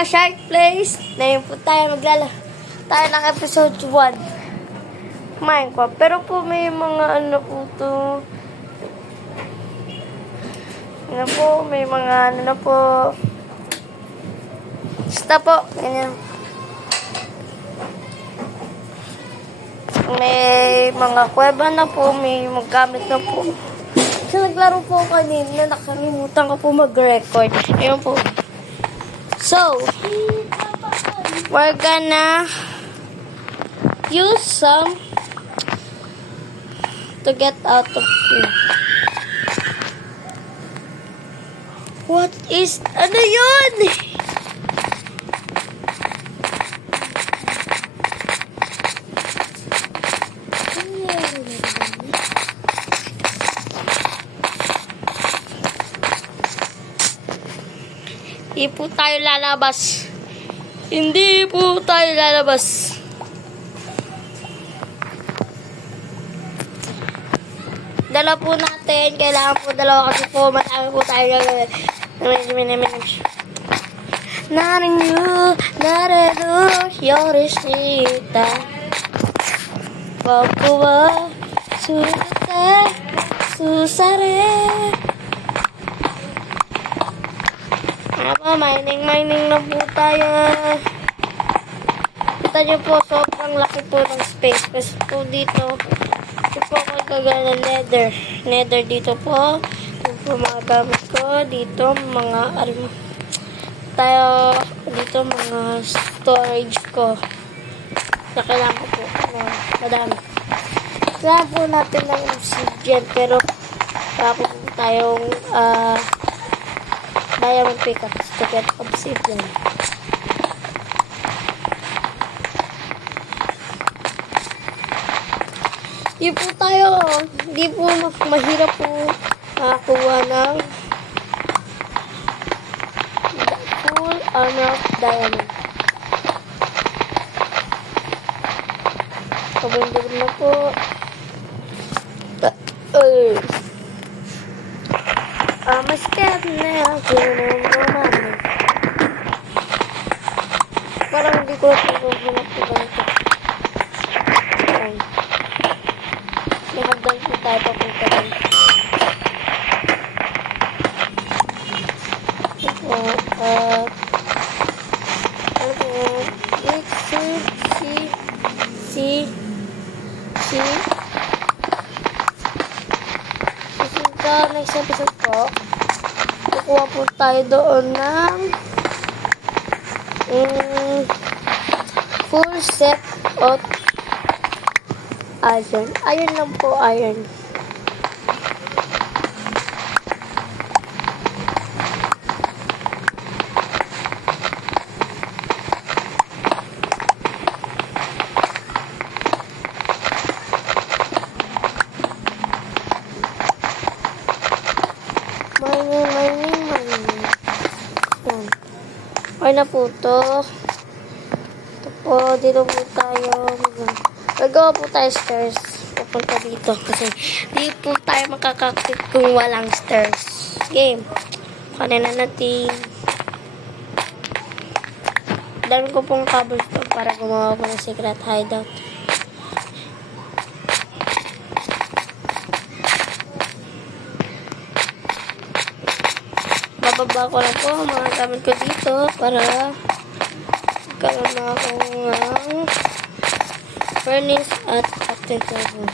mga Shark Plays. Ngayon po tayo tayo ng episode 1. Minecraft. Pero po may mga ano po to. Ano po, may mga ano na po. Basta po, ganyan. May mga kuweba na po, may maggamit na po. Kasi naglaro po ako kanina, nakalimutan ko po mag-record. Ayun po. So, we're gonna use some to get out of here. What is, ano yun? Hindi po tayo lalabas. Hindi po tayo lalabas. Dala po natin. Kailangan po dalawa kasi po matami po tayo gagawin. Narenu, Yorisita. Wakuwa, surate, susare. Mining na po tayo. Kita nyo po, sobrang laki po ng space. Kasi po dito, ito po ako gagawin ng nether dito po. Ito po mga gamit ko. Dito, mga dito mga storage ko. Na kailangan ko po. Madami. Kailangan po natin ng obsidian. Pero, wala po tayong, diamond pickaxe to get obsidian. Hindi po tayo, hindi po mahirap po makakuha ng full of diamond. Kabindog na po. Mas kaya na ako ng romano. Parang hindi ko pinagulap ko ganito. Ayan. May hagdan po tayo papunta rin. Ano po? Sa next episode po, kukuha po tayo doon ng full set of iron. Iron lang po, iron. Mining. Yan. Okay na po to. Ito po, dito po tayo. Gagawa po tayo stairs. Pupunta dito. Kasi di po tayo makakakit kung walang stairs. Game. Kanin na natin. Dami ko pong cobblestone para gumawa po ng secret hideout. Bababa ko lang po mga gamit ko dito para magkaroon na ako ng furnace at captain turbo.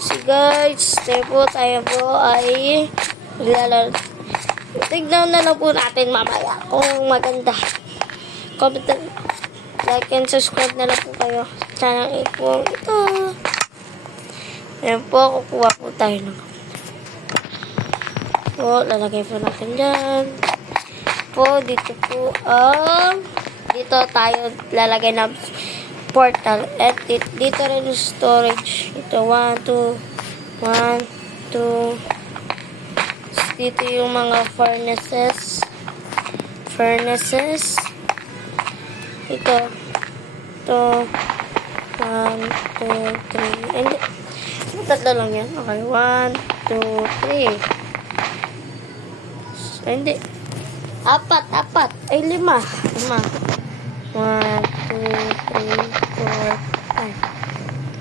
So guys, tayo po ay maglalaro. Tignan na lang po natin mamaya kung maganda. Comment, like and subscribe na lang po kayo sa channel po ito. Ayan po, kukuha po tayo ng po, lalagay po natin dyan. Po, dito po dito tayo lalagay ng portal. At dito rin yung storage. Ito, 1, 2, 1, 2. Dito yung mga furnaces. Ito. 1, 2, 3. And tatlo lang yan. Okay, 1, 2, 3. Ay, hindi. Apat. Ay, 5. 1, 2, 3, 4, 5.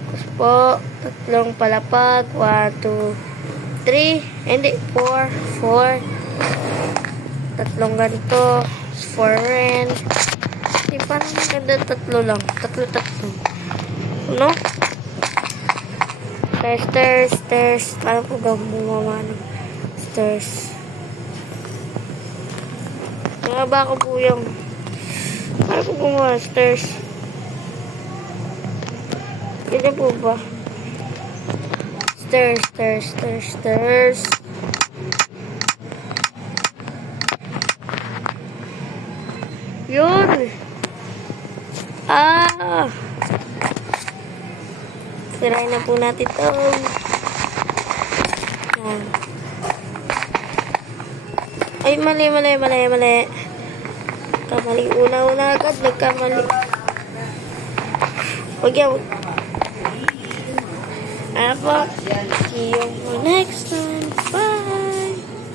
Tapos po, tatlong palapag. 1, 2, 3. Ay, hindi. 4. Tatlong ganito. 4 rin. Hindi, parang maganda tatlo lang. Tatlo. No? Stairs. Paano po gumawa ng stairs? Nangaba ko po yung... Paano po gumawa ng stairs? Ganyan po ba? Stairs. Yun! Sirain na po natin ito. Yan. Ay, mali. Kamali. Una agad. Nagkamali. Huwag yan. Ano po? See you next time. Bye!